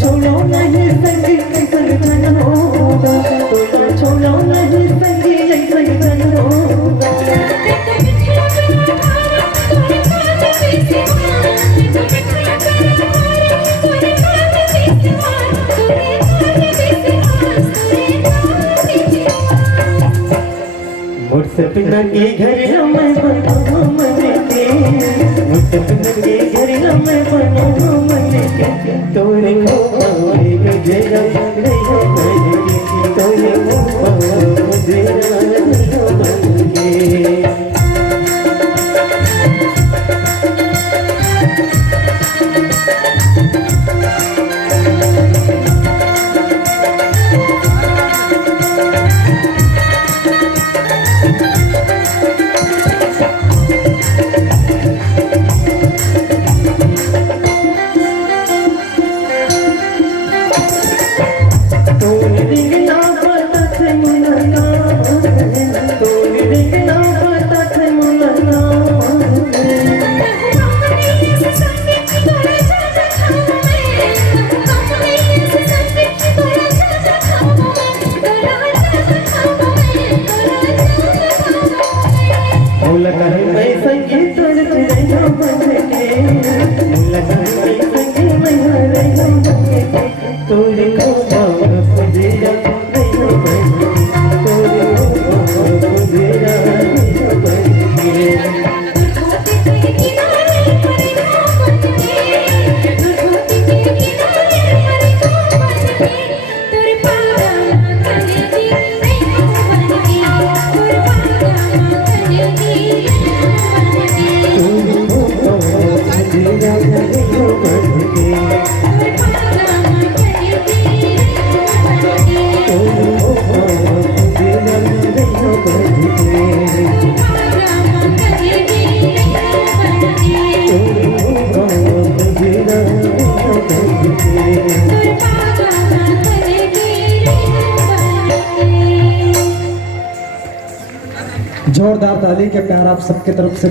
छोड़ो नहीं संगी कैसन धन होगा, तोला छोड़ो नहीं संगी कैसन धन होगा। मुझसे बिना के घर मैं बनाऊं मन के, मुझसे बिना के घर मैं बनाऊं मन के। तोरे को मुझे नहीं हो पाएगी, तोरे को मुझे नहीं हो पाएगी। जोरदार ताली के प्यार आप सबके तरफ से।